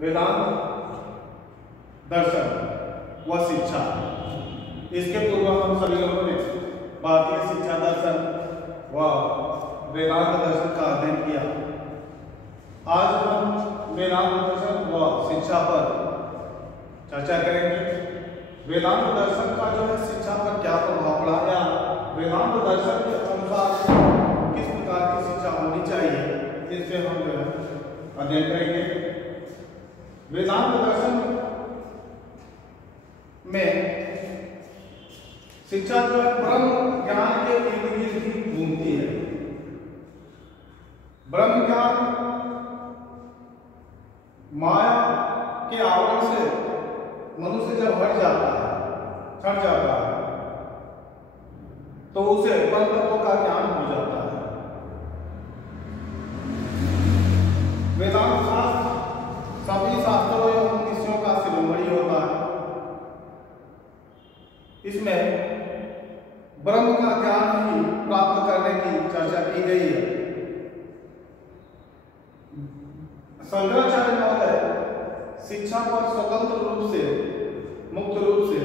वेदांत दर्शन व शिक्षा। इसके पूर्व हम सभी लोगों ने भारतीय शिक्षा दर्शन व वेदांत दर्शन का अध्ययन किया। आज हम वेदांत दर्शन व शिक्षा पर चर्चा करेंगे। वेदांत दर्शन का जो है शिक्षा पर क्या प्रभाव पड़ा या वेदांत दर्शन के अनुसार किस प्रकार की शिक्षा होनी चाहिए, इससे हम जो है अध्ययन करेंगे। वेदांत दर्शन में शिक्षा जो है ब्रह्म ज्ञान के इर्द गिर्द ही घूमती है। ब्रह्म ज्ञान माया के आवरण से मनुष्य जब हट जाता है, छट जाता है, तो उसे परम तत्व का ज्ञान हो जाता है। वेदांत शास्त्र सभी शास्त्रों एवं ऋषियों का शिरोमणि होता है। इसमें ब्रह्म का ज्ञान ही प्राप्त करने की चर्चा की गई है। शंकराचार्य महोदय शिक्षा पर स्वतंत्र रूप से, मुक्त रूप से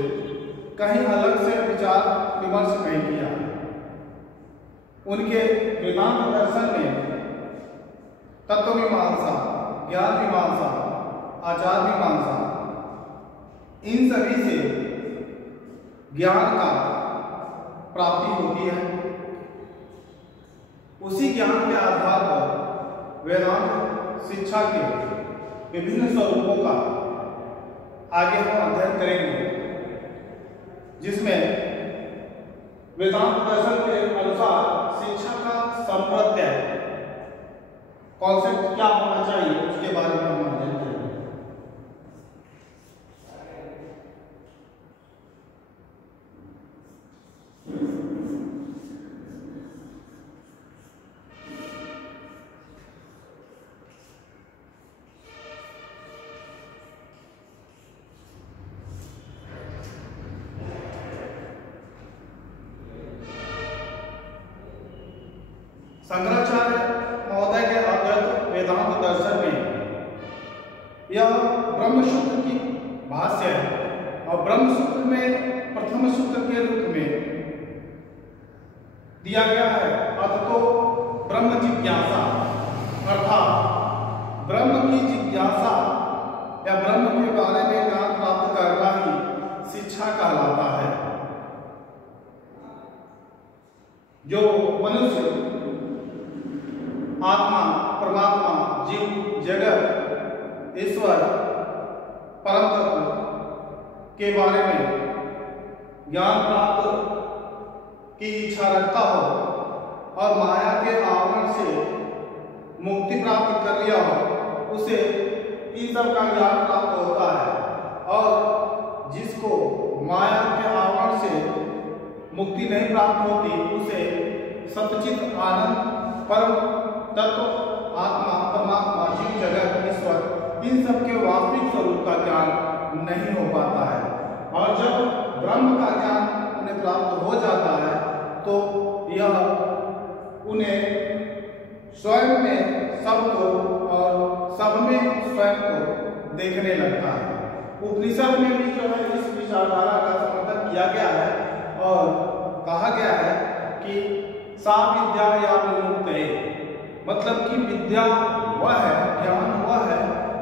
कहीं अलग से विचार विमर्श नहीं किया। उनके वेदांत दर्शन में तत्व मीमांसा, ज्ञान मीमांसा, आचार मीमांसा, इन सभी से ज्ञान का प्राप्ति होती है। उसी ज्ञान के आधार पर वेदांत शिक्षा के विभिन्न स्वरूपों का आगे हम अध्ययन करेंगे, जिसमें वेदांत दर्शन के अनुसार शिक्षा का संप्रत्यय कॉन्सेप्ट क्या होना चाहिए, उसके बारे में हम अध्ययन करेंगे। शंकराचार्य महोदय के अद्वैत वेदांत दर्शन में यह ब्रह्मसूत्र की भाष्य है और ब्रह्मसूत्र में प्रथम सूत्र के रूप में दिया गया है अथतो ब्रह्म जिज्ञासा, अर्थात ब्रह्म की जिज्ञासा या ब्रह्म के बारे में ज्ञान प्राप्त करना ही शिक्षा कहलाता है। जो मनुष्य आत्मा, परमात्मा, जीव, जगत, ईश्वर, परम तत्व के बारे में ज्ञान प्राप्त की इच्छा रखता हो और माया के आवरण से मुक्ति प्राप्त कर लिया हो, उसे इन सब का ज्ञान प्राप्त होता है। और जिसको माया के आवरण से मुक्ति नहीं प्राप्त होती, उसे सच्चित आनंद, परम तत्व, आत्मा, परमात्मा, जीव, जगत, ईश्वर, इन सब के वास्तविक स्वरूप का ज्ञान नहीं हो पाता है। और जब ब्रह्म का ज्ञान उन्हें प्राप्त हो जाता है तो यह उन्हें स्वयं में सब को और सब में स्वयं को देखने लगता है। उपनिषद में भी जो है इस विचारधारा का समर्थन किया गया है और कहा गया है कि सा विद्या या विमुक्तये, मतलब कि विद्या वह है, ज्ञान वह है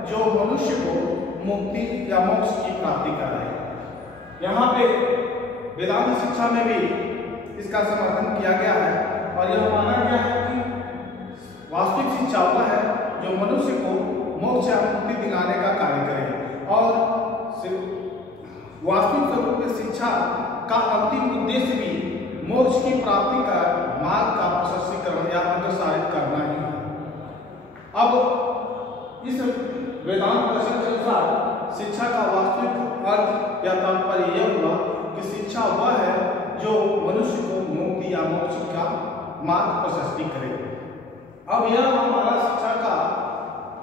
जो मनुष्य को मुक्ति या मोक्ष की प्राप्ति कराए। यहाँ पे वेदांत शिक्षा में भी इसका समर्थन किया गया है और यह माना गया है कि वास्तविक शिक्षा वह है जो मनुष्य को मोक्ष या मुक्ति दिलाने का कार्य करे। और वास्तविक स्वरूप में शिक्षा का अंतिम उद्देश्य भी मोक्ष की प्राप्ति का मार्ग का प्रशस्तीकरण या अग्रसारित करना ही है। अब इस वेदांत दर्शन के अनुसार शिक्षा का वास्तविक अर्थ या तात्पर्य यह हुआ कि शिक्षा वह है जो मनुष्य को मुक्ति या मोक्ष का मार्ग प्रशस्ति करे। अब यह हमारा शिक्षा का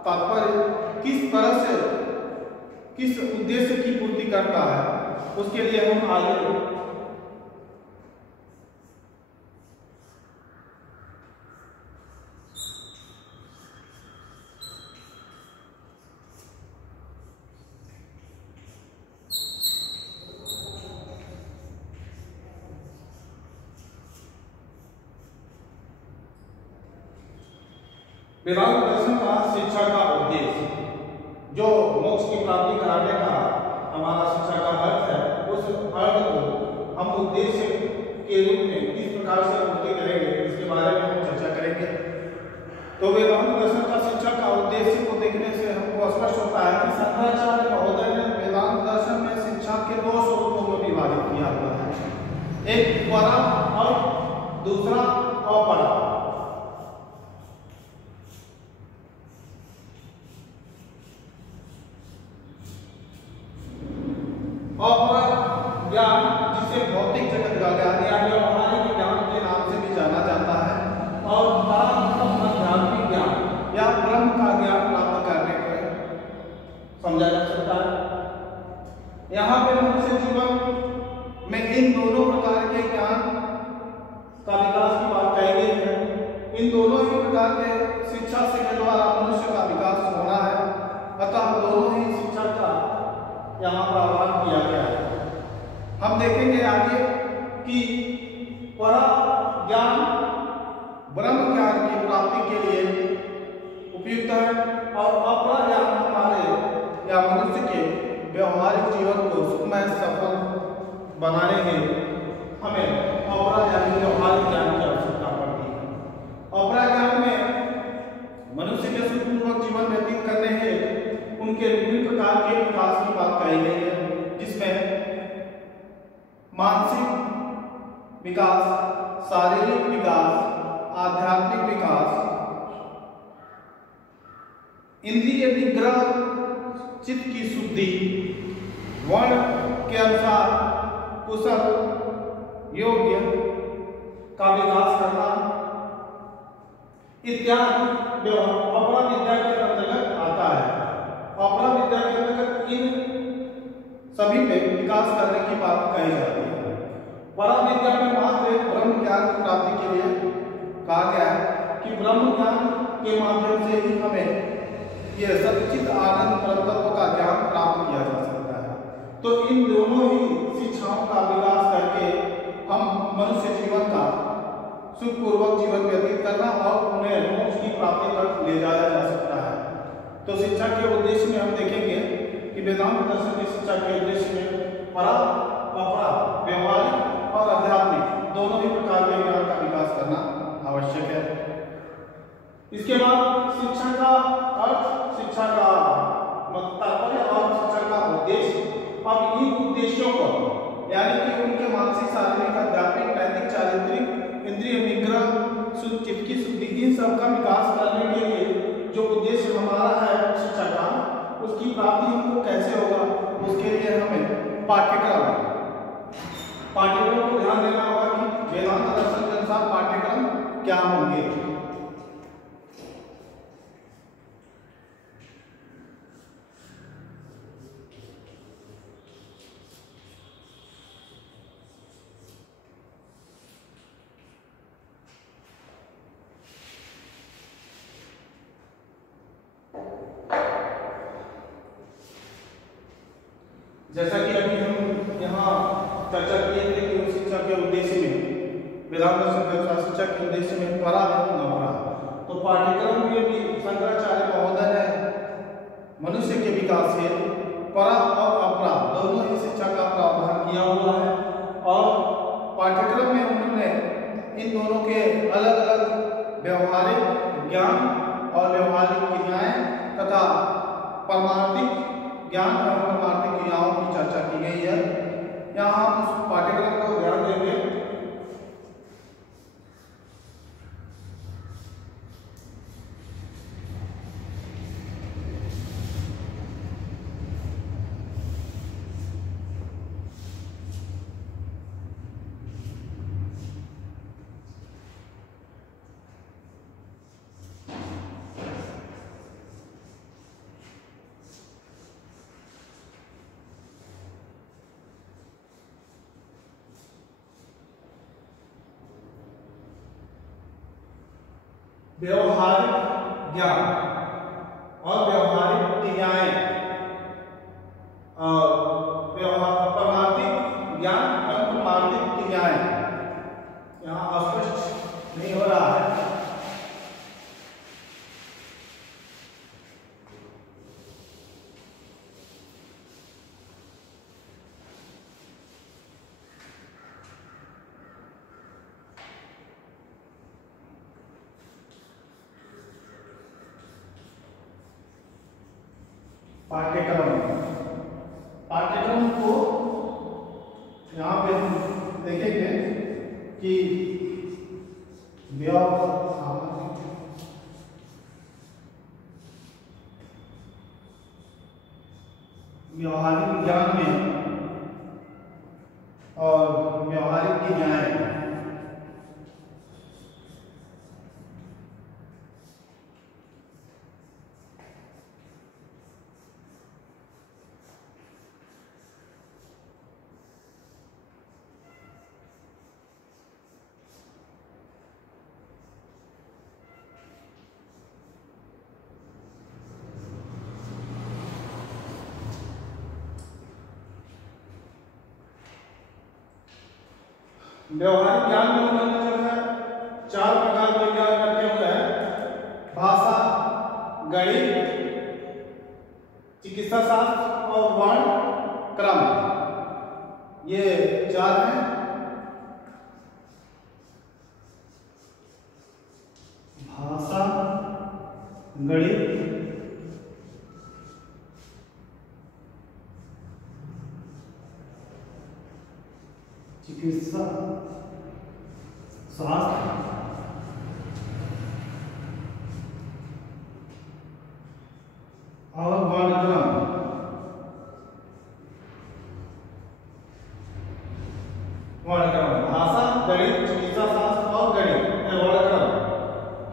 तात्पर्य किस तरह से, किस उद्देश्य की पूर्ति करता है, उसके लिए हम आगे वेदांत दर्शन का शिक्षा का उद्देश्य, जो मोक्ष की प्राप्ति कराने का हमारा शिक्षा का अर्थ है, उस अर्थ को हम उद्देश्य के रूप में किस प्रकार से पूर्ति करेंगे, इसके बारे में हम चर्चा करेंगे। तो वेदांत दर्शन का शिक्षा का उद्देश्य को देखने से हमको स्पष्ट होता है कि शंकराचार्य महोदय ने वेदांत दर्शन में शिक्षा के दो स्वरूपों में विभाजित किया हुआ है, एक परा और दूसरा अपरा। अपरा ज्ञान, जिसे भौतिक जगत का ज्ञान या व्यवहारिक ज्ञान के नाम से भी जाना जाता है, और परा मतलब आध्यात्मिक ज्ञान या ब्रह्म का ज्ञान प्राप्त करने को समझा जा सकता है। यहाँ पे मनुष्य जीवन में इन दोनों प्रकार के ज्ञान का विकास की बात कही गई है। इन दोनों ही प्रकार के शिक्षा से के द्वारा मनुष्य का विकास होना है, अतः दोनों ही शिक्षा का यहाँ प्रावधान किया गया है। हम देखेंगे आगे कि परा ज्ञान ब्रह्म ज्ञान की प्राप्ति के लिए उपयुक्त है, और अपरा ज्ञान हमारे या मनुष्य के व्यवहारिक जीवन को सुखमय सफल बनाने में हमें अपरा यानी व्यवहारिक ज्ञान की आवश्यकता पड़ती है। अपरा ज्ञान में मनुष्य के सुखपूर्वक जीवन व्यतीत करने हेतु उनके विभिन्न प्रकार के विकास की बात कही गई है, जिसमें मानसिक विकास, शारीरिक विकास, आध्यात्मिक विकास, इंद्रिय निग्रह, चित्त की शुद्धि, वर्ण के अनुसार कुशल योग्य का विकास करना इत्यादि अपरा विद्या के अंतर्गत आता है। अपरा विद्या के अंतर्गत इन सभी पे विकास करने की बात कही जाती है। परा विद्या में मात्र ब्रह्म ज्ञान की प्राप्ति के लिए कहा गया है कि ब्रह्म ज्ञान के माध्यम से ही हमें यह सच्चित आनंद परम तत्व का ज्ञान प्राप्त किया जा सकता है। तो इन दोनों ही शिक्षाओं का विकास करके हम मनुष्य जीवन का सुखपूर्वक जीवन व्यतीत करना और उन्हें मोक्ष की प्राप्ति तक ले जाया जा सकता है। तो शिक्षा के उद्देश्य में हम देखेंगे कि वेदांत दर्शन की शिक्षा के उद्देश्य में परा, अपरा, व्यवहारिक और आध्यात्मिक दोनों ही प्रकार के ज्ञान का विकास करना आवश्यक है। इसके बाद शिक्षा का अर्थ, शिक्षा का तात्पर्य और शिक्षा का उद्देश्य। अब इन उद्देश्यों को यानी कि उनके मानसिक, शारीरिक, आध्यात्मिक, नैतिक, चारित्रिक, इंद्रिय निग्रह, चित्त की शुद्धि, इन सब का विकास करने के लिए जो उद्देश्य हमारा है शिक्षा का, उसकी प्राप्ति हमको कैसे होगा, उसके लिए हमें पाठ्यक्रम को ध्यान देना होगा कि वेदांत दर्शन के अनुसार पाठ्यक्रम क्या होंगे। जैसा कि अभी हम यहाँ चर्चा किए थे कि शिक्षा के उद्देश्य में वेदांत दर्शन के अनुसार शिक्षा के उद्देश्य में परा है न परा, तो पाठ्यक्रम में भी शंकराचार्य महोदय ने मनुष्य के विकास हेतु परा और अपरा दोनों ही शिक्षा का प्रावधान किया हुआ है, और पाठ्यक्रम में उन्होंने इन दोनों के अलग अलग व्यवहारिक ज्ञान और व्यवहारिक क्रियाएं तथा परमार्थिक ज्ञान और परमार्थिक क्रियाओं की चर्चा की गई है। यहाँ हम उस पाठ्यक्रम को ध्यान देंगे। व्यवहारिक ज्ञान और व्यवहारिक क्रियाएं और परमार्थिक ज्ञान और परमार्थिक क्रियाएं यहाँ स्पष्ट नहीं हो रहा है। पाठ्यक्रम। पाठ्यक्रम को यहाँ पे हम देखेंगे कि व्यवहारिक विज्ञान में और व्यवहारिक न्याय व्यवहारिक ज्ञान में उन्होंने जो है 4 प्रकार के ज्ञान रखे हुए हैं: भाषा, गणित, चिकित्सा शास्त्र और वर्ण क्रम। ये 4 हैं। भाषा, गणित, चिकित्सा शास्त्र और वर्णक्रम। वर्णक्रम भाषा, गणित, चिकित्सा शास्त्र और गणित वर्णक्रम।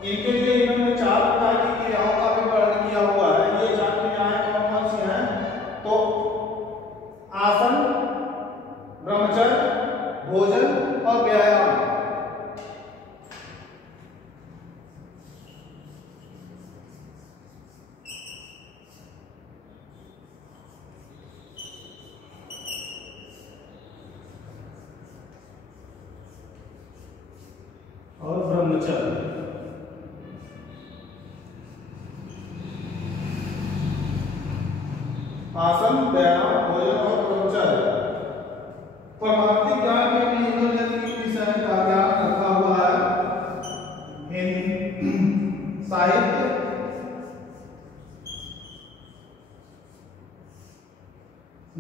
इनके लिए इन्होंने 4 प्रकार की क्रियाओं का भी वर्णन किया हुआ है। ये 4 क्रियाएं कौन कौन सी हैं? तो आसन, ब्रह्मचर्य, भोजन और व्यायाम। और ब्रह्मचर्य। आसन, व्यायाम, भोजन और ब्रह्मचर्य। परमार्थिक ज्ञान में भी इन्होंने 3 विषय का ज्ञान रखा हुआ है: साहित्य,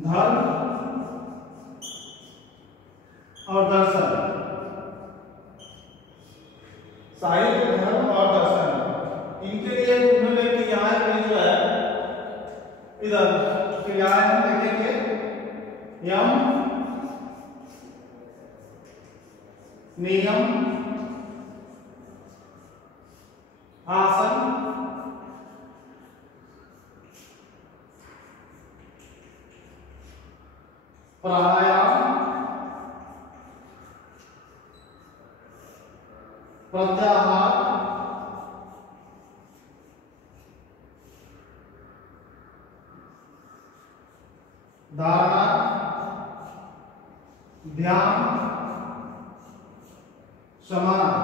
धर्म और दर्शन। साहित्य, धर्म और दर्शन, इनके लिए उन्होंने क्रियाएं में जो है, इधर क्रियाएं हम देखेंगे: यम, नियम, आसन, प्राणायाम, प्रत्याहार, धारणा, ध्यान, समाधि।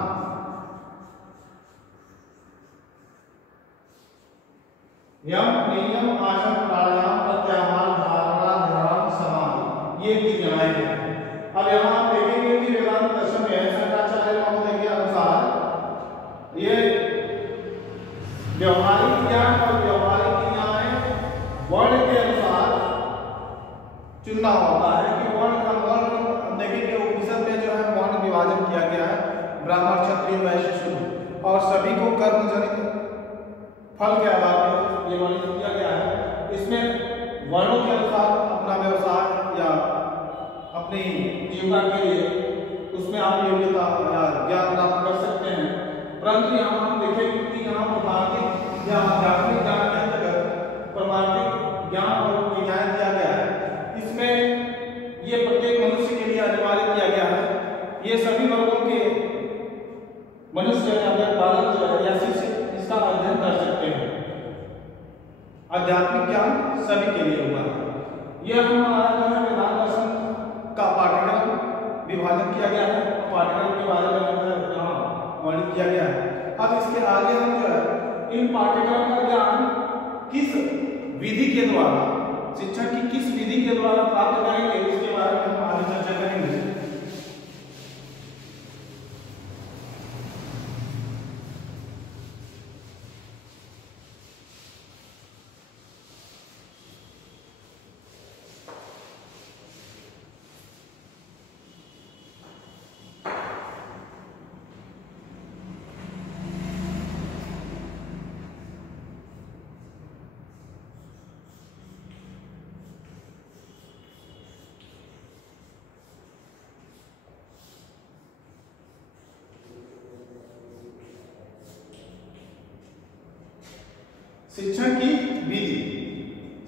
यम, नियम, आसन, प्राणायाम, प्रत्याहार, धारणा, ध्यान, समाधि, ये क्रियाएं हैं। अब यहाँ आप देखेंगे कि वेदांत दर्शन में शंकराचार्य महोदय के अनुसार ये व्यवहारिक ज्ञान और व्यवहारिक क्रियाएं वर्ण के अनुसार चुनना होता है कि वर्ण का वर्ण देखेंगे। उपनिषद में जो है वर्ण विभाजन किया गया है: ब्राह्मण, क्षत्रिय, वैश्य, शूद्र, और सभी को कर्म जनित फल के आधार पर ये वर्णित किया गया है। इसमें वर्णों के अनुसार अपना व्यवसाय या अपनी जीविका के लिए उसमें आप योग्यता या ज्ञान प्राप्त कर सकते हैं। परंतु यहाँ हम देखेंगे कि यहाँ परमार्थिक या आध्यात्मिक ज्ञान के अंतर्गत परमार्थिक ज्ञान और क्रियाएं दिया गया है। इसमें ये प्रत्येक मनुष्य के लिए अनिवार्य किया गया है। ये सभी वर्गों के मनुष्य या बालक जो है या शिष्य इसका अध्ययन कर सकते हैं। आध्यात्मिक ज्ञान सभी के लिए हुआ है। यह हमारा जो है वेदांत दर्शन का पाठ्यक्रम विभाजन किया गया है। पाठ्यक्रम के बारे में जो है यहाँ वर्णित किया गया है। अब इसके आगे हम जो है इन पाठ्यक्रम का ज्ञान किस विधि के द्वारा, शिक्षा की किस विधि के द्वारा प्राप्त करेंगे, इसके बारे में हम आगे चर्चा करेंगे। शिक्षण की विधि।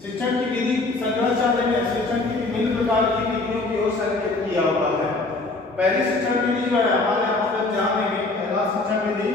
शिक्षण की विधि शंकराचार्य ने शिक्षण की विभिन्न प्रकार की विधियों की ओर संकेत किया हुआ है। पहली शिक्षण विधि जो है हमारे यहाँ पर ध्यान देंगे, पहला शिक्षण विधि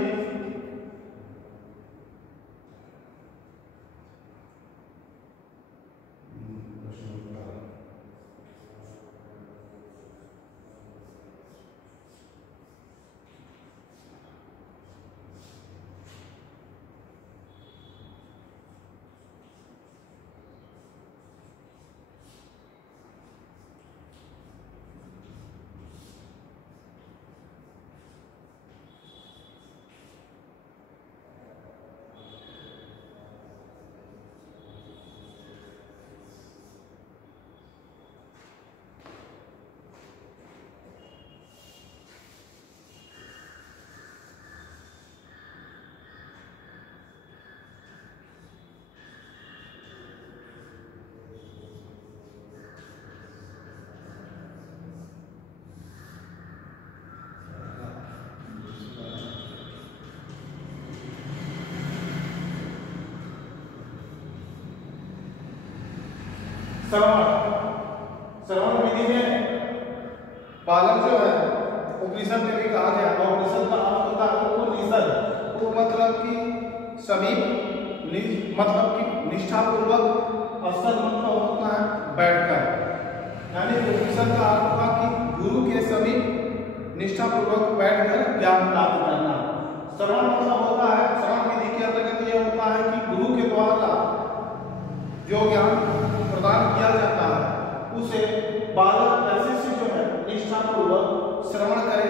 श्रवण विधि में बालक जो है उपनिषद में भी कहा गया, उपनिषद का अर्थ होता है उपनिषद, वो मतलब कि समीप, मतलब कि निष्ठापूर्वक, अवसर मतलब होता है बैठकर, यानी उपनिषद का अर्थ होगा कि गुरु के समीप निष्ठापूर्वक बैठकर ज्ञान प्राप्त करना। श्रवण मतलब होता है, श्रवण विधि के अंतर्गत यह होता है कि गुरु के द्वारा जो ज्ञान प्रदान किया जाता है उसे बालक ऐसे से जो है निष्ठापूर्वक श्रवण करे,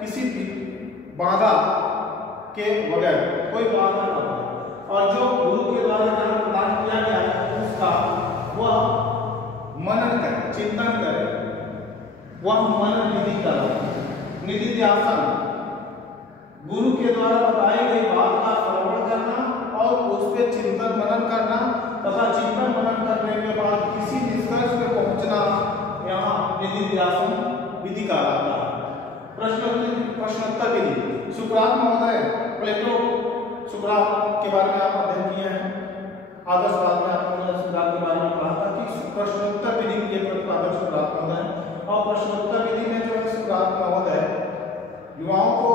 किसी भी बाधा के बगैर, कोई बाधा न हो, और जो गुरु के द्वारा ज्ञान प्रदान किया गया है उसका वह मनन करे, चिंतन करे, वह मनन विधि करे। निधिध्यासन, गुरु के द्वारा बताई गई बात का श्रवण करना और उस पर चिंतन मनन करना तथा चिंतन मनन करने के बाद किसी निष्कर्ष पे पहुंचना, यहाँ निधिध्यासन विधि का आता है। प्रश्नोत्तर विधि, सुकरात महोदय, प्लेटो सुकरात के बारे में आप अध्ययन किए हैं, आदर्शवाद में आपने सुकरात के बारे में पढ़ा था कि प्रश्नोत्तर विधि के प्रतिपादक सुकरात महोदय, और प्रश्नोत्तर विधि में जो है सुकरात महोदय युवाओं को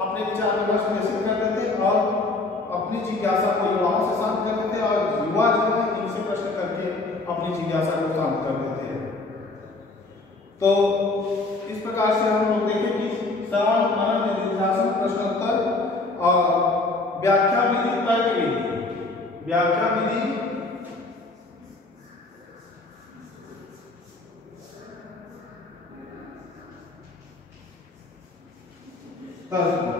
अपने विचार विमर्श निश्चित कर देते और अपनी जिज्ञासा को युवाओं से शांत कर देते और युवा जो है इनसे प्रश्न करके अपनी जिज्ञासा को शांत कर देते हैं। तो इस प्रकार से हम लोग देखें कि श्रवण, मनन, निधिध्यासन, प्रश्नोत्तर और व्याख्या विधि, तर्क विधि। व्याख्या विधि तर्क,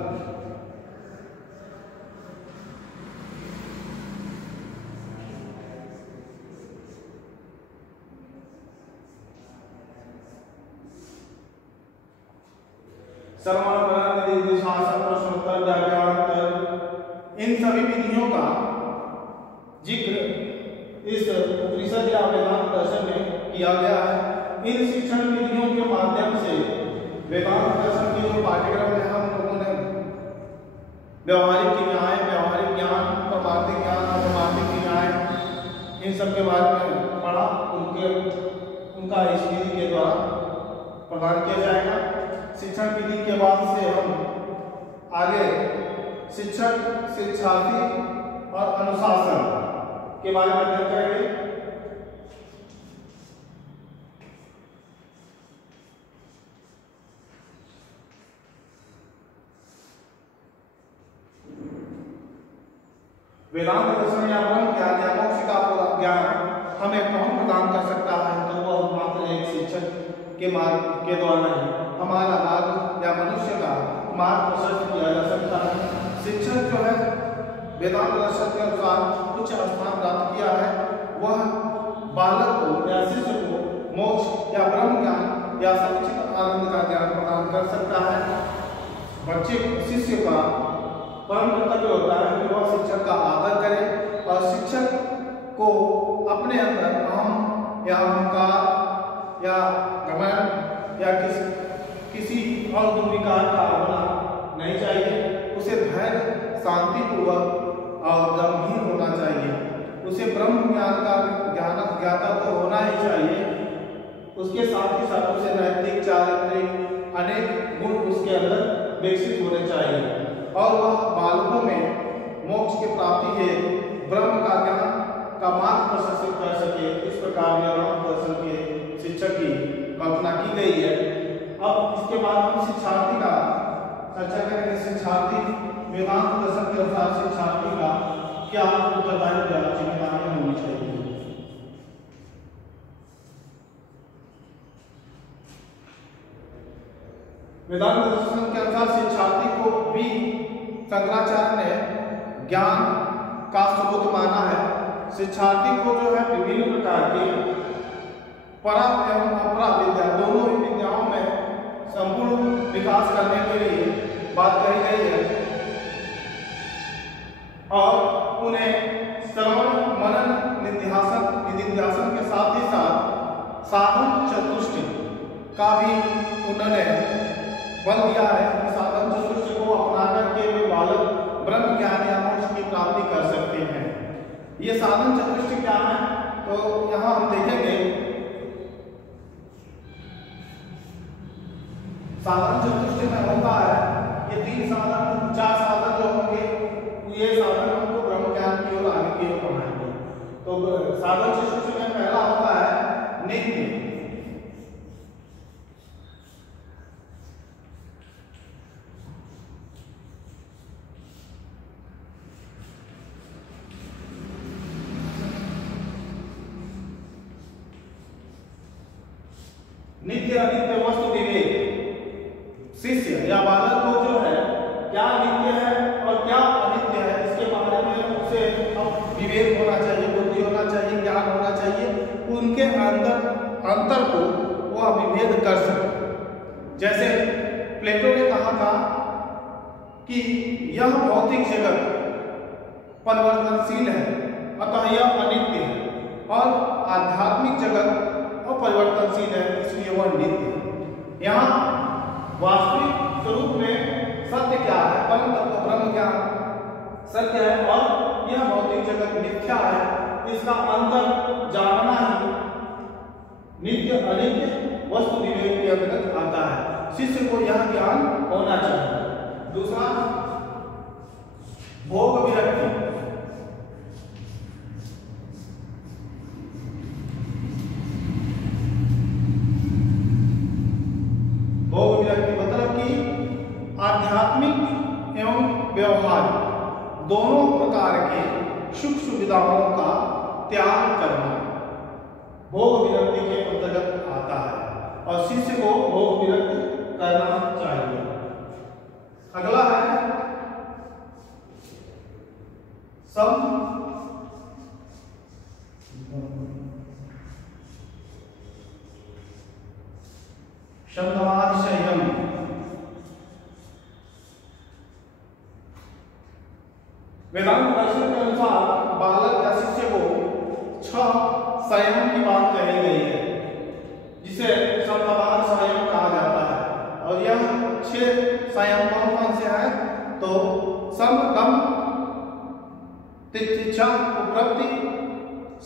श्रवण, मनन, निधिध्यासन, प्रश्नोत्तर, व्याख्यान, तर्क, इन सभी विधियों का जिक्र इस उपनिषद या वेदांत दर्शन में किया गया है। इन शिक्षण विधियों के माध्यम से वेदांत दर्शन के जो पाठ्यक्रम में हम लोगों ने व्यवहारिक न्याय, व्यवहारिक ज्ञान, परमार्थिक ज्ञान और परमार्थिक न्याय, इन सब के बारे में पढ़ा, उनका इस विधि के द्वारा प्रदान किया जाएगा। शिक्षण विधि के बाद से हम आगे शिक्षक, शिक्षार्थी और अनुशासन के बारे में अध्ययन करेंगे। वेदांत दर्शन या ब्रह्म ज्ञान या मोक्ष का ज्ञान हमें कौन प्रदान कर सकता है? तो वह मात्र एक शिक्षक के मार्ग के द्वारा ही हमारा मार्ग या मनुष्य का मार्ग प्रशस्त किया जा सकता है। शिक्षक जो है वेदांत दर्शन के अनुसार उच्च स्थान प्राप्त किया है, वह बालक को या शिष्य को मोक्ष या ब्रह्म ज्ञान या समुचित आनंद का ज्ञान प्रदान कर सकता है। बच्चे शिष्य का परम कर्तव्य होता है कि वह शिक्षक का आदर करे और शिक्षक को अपने अंदर अहम या अहंकार या घमंड या किसी और दुर्विकार का होना नहीं चाहिए। उसे धैर्य, शांतिपूर्वक और गंभीर होना चाहिए। उसे ब्रह्म ज्ञान का ज्ञाता तो होना ही चाहिए, उसके साथ ही साथ उसे नैतिक, चारित्रिक अनेक गुण उसके अंदर विकसित होने चाहिए और वह बालकों में मोक्ष की प्राप्ति है ब्रह्म का ज्ञान का मार्ग प्रशस्त कर सके। इस प्रकार वेदांत दर्शन के शिक्षक की कल्पना की गई है। अब इसके बाद हम शिक्षार्थी का चर्चा करेंगे। शिक्षार्थी वेदांत दर्शन के अनुसार शिक्षार्थी का क्या उत्तरदायित्व या जिम्मेदारियां होनी चाहिए। वेदांत दर्शन के अनुसार शिक्षार्थी को भी शंकराचार्य ने ज्ञान का स्रोत माना है। शिक्षार्थी को जो है विभिन्न प्रकार की परा एवं अपरा विद्या दोनों ही विद्याओं में संपूर्ण विकास करने के लिए बात कही गई है और उन्हें श्रवण, मनन, निधिध्यासन के साथ ही साथ साधन चतुष्टय का भी उन्होंने बल दिया है कि साधन चतुष्टय को अपना करके वे बालक ब्रह्म ज्ञान या मोक्ष की प्राप्ति कर सकते हैं। ये साधन चतुष्टय क्या है, तो यहाँ हम देखेंगे साधन चतुष्टय में होता है ये 3 साधन 4 साधन जो होंगे, ये साधन हमको ब्रह्म ज्ञान की ओर आगे की ओर बढ़ाएंगे। तो साधन चतुष्टय में पहला होता है नित्य। नित्य अनित्य वस्तु विवेक। शिष्य या बालक को जो है क्या नित्य है और क्या अनित्य है इसके बारे में उसे अब विवेक होना चाहिए, बुद्धि होना चाहिए, ज्ञान होना चाहिए, उनके अंतर को वह विभेद कर सके। जैसे प्लेटो ने कहा था कि यह भौतिक जगत परिवर्तनशील है, अतः यह अनित्य है, और आध्यात्मिक जगत अपरिवर्तनशील है, इसलिए वह नित्य है। यहाँ वास्तविक स्वरूप में सत्य क्या है, परम तत्व ब्रह्म ज्ञान सत्य है और यह भौतिक जगत मिथ्या है। इसका अंतर जानना ही नित्य अनित्य वस्तु विवेक के अंतर्गत आता है। शिष्य को यह ज्ञान होना चाहिए। दूसरा भोग विरक्ति। भोग विरक्ति मतलब कि आध्यात्मिक एवं व्यवहारिक दोनों प्रकार के सुख सुविधाओं का त्याग करना भोग विरक्ति के अंतर्गत आता है और शिष्य को भोग विरक्ति करना चाहिए। अगला है शब्दवाद संयम। वेदांत दर्शन के अनुसार बालक या शिष्य को 6 संयम की बात कही गई है, जिसे शब्दवाद संयम कहा जाता है। और यह 6 संयम कौन कौन से हैं, तो सम, दम, तितिक्षा, उपरक्ति,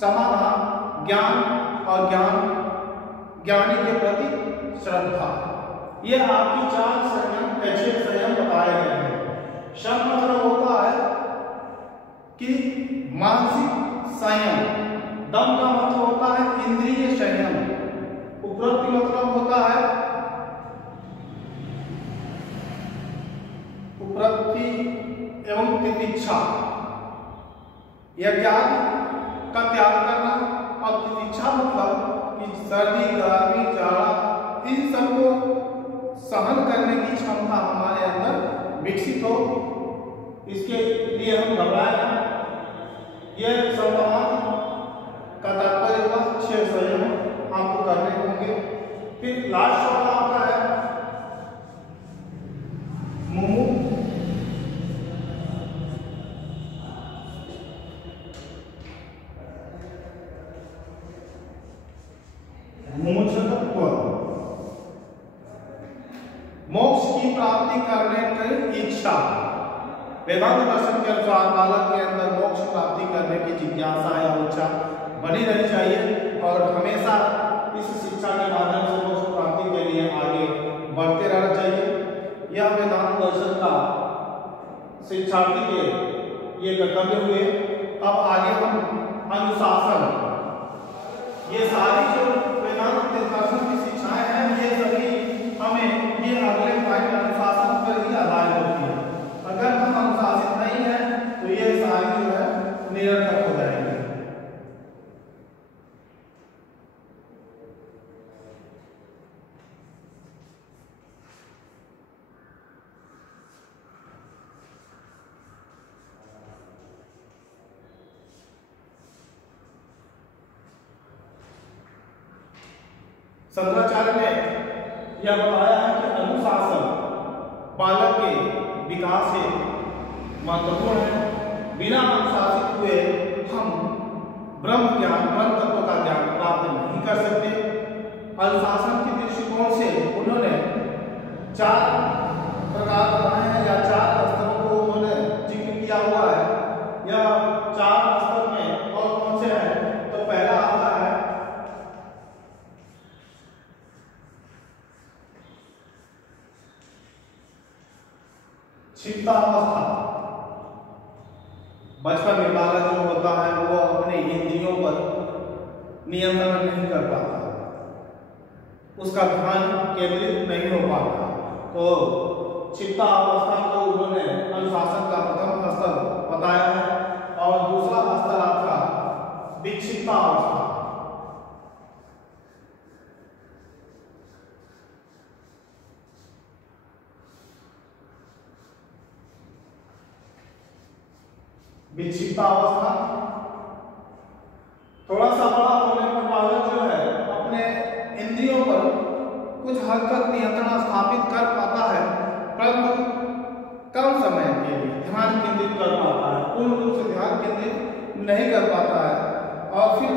समाधान, ज्ञान और ज्ञानी के प्रति श्रद्धा। ये आपकी 4 संयम 6 संयम बताए गए हैं। शम मतलब होता है कि मानसिक संयम, दम का मतलब होता है इंद्रिय संयम, उपरक्ति मतलब होता है उपरक्ति एवं तितिक्षा, यह ज्ञान का त्याग करना, और तितिक्षा मतलब कि सर्दी, गर्मी, जाड़ा इन सबको सहन करने की क्षमता हमारे अंदर विकसित हो, इसके लिए हम घबराए ना। यह संवाद का तात्पर्य हुआ 6 संयम आपको करने होंगे। फिर लास्ट वाला आपका है मुमुक्षुत्व, मोक्ष की प्राप्ति करने की इच्छा। वेदांत दर्शन के अनुसार बालक के अंदर मोक्ष प्राप्ति करने की जिज्ञासा या इच्छा बनी रहनी चाहिए और हमेशा इस शिक्षा के माध्यम से मोक्ष प्राप्ति के लिए आगे बढ़ते रहना चाहिए। यह वेदांत दर्शन का शिक्षार्थी के ये कर्तव्य हुए। अब आगे हम अनुशासन, ये सारी जो वेदांत दर्शन की शिक्षाएं हैं ये सभी हमें ये अगले पॉइंट अनुशासन पर ही आधारित होती है। अगर हम अनुशासित नहीं है तो ये सारी जो है निरर्थक हो जाएगी। शंकराचार्य ने यह बताया है कि अनुशासन बालक के विकास से महत्वपूर्ण है। बिना अनुशासित हुए हम ब्रह्म ज्ञान, ब्रह्म तत्व का ज्ञान प्राप्त नहीं कर सकते। अनुशासन के दृष्टिकोण से उन्होंने 4 प्रकार बनाए हैं या 4 स्तरों को उन्होंने जिक्र किया हुआ है। यह 4 स्तर में और कौन से हैं? तो पहला आता है क्षिप्तावस्था। बचपन में बालक जो होता है वो अपने इंद्रियों पर नियंत्रण नहीं कर पाता, उसका ध्यान केंद्रित नहीं हो पाता। तो क्षिप्तावस्था को उन्होंने अनुशासन का प्रथम स्तर बताया है। और दूसरा स्तर आता विक्षिप्तावस्था। विक्षिप्तावस्था थोड़ा सा बड़ा होने पर बालक जो है अपने इंद्रियों पर कुछ हद तक नियंत्रण स्थापित कर पाता है, परंतु कम समय के लिए ध्यान केंद्रित कर पाता है, पूर्ण रूप से ध्यान केंद्रित नहीं कर पाता है। और फिर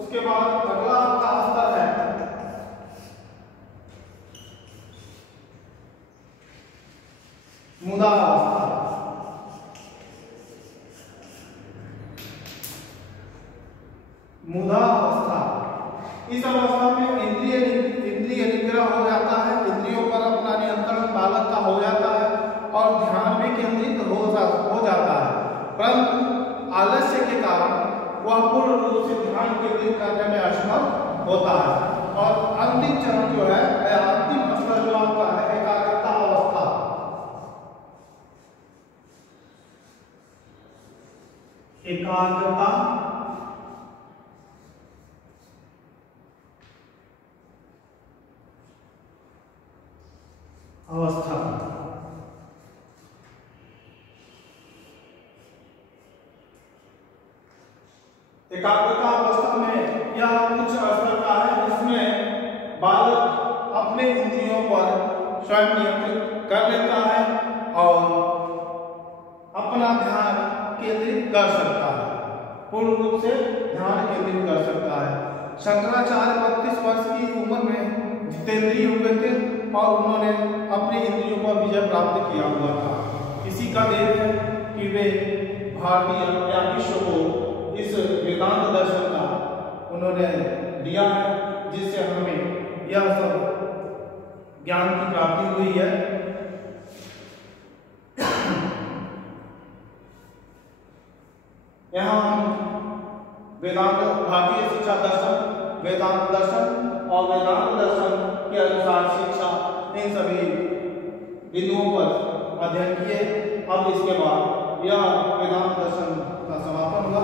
उसके बाद अगला का स्तर है मुदावस्था। मुदावस्था, इस अवस्था में इंद्रिय निग्रह हो जाता है, इंद्रियों पर अपना नियंत्रण बालक का हो जाता है और ध्यान भी केंद्रित हो जाता है, परंतु आलस्य के कारण वह पूर्ण रूप से ध्यान केंद्रित करने में असमर्थ होता है। और अंतिम चरण जो है, अंतिम स्तर जो आता है एकाग्रता अवस्था। एकाग्रता अवस्था। एकाग्रता अवस्था में यह उच्च स्तर का है, जिसमें बालक अपने इंद्रियों पर स्वयं नियंत्रित कर लेता है और अपना ध्यान केंद्रित कर सकता है, पूर्ण रूप से ध्यान केंद्रित कर सकता है। शंकराचार्य 32 वर्ष की उम्र में जितेंद्रिय हुए थे और उन्होंने अपने इंद्रियों पर विजय प्राप्त किया हुआ था। इसी का देन है कि वे भारतीय या विश्व को इस वेदांत दर्शन का उन्होंने दिया है, जिससे हमें यह सब ज्ञान की प्राप्ति हुई है। यहाँ हम वेदांत, भारतीय शिक्षा दर्शन, वेदांत दर्शन और वेदांत दर्शन के अनुसार शिक्षा, इन सभी बिंदुओं पर अध्ययन किए। अब इसके बाद यह वेदांत दर्शन का समापन हुआ।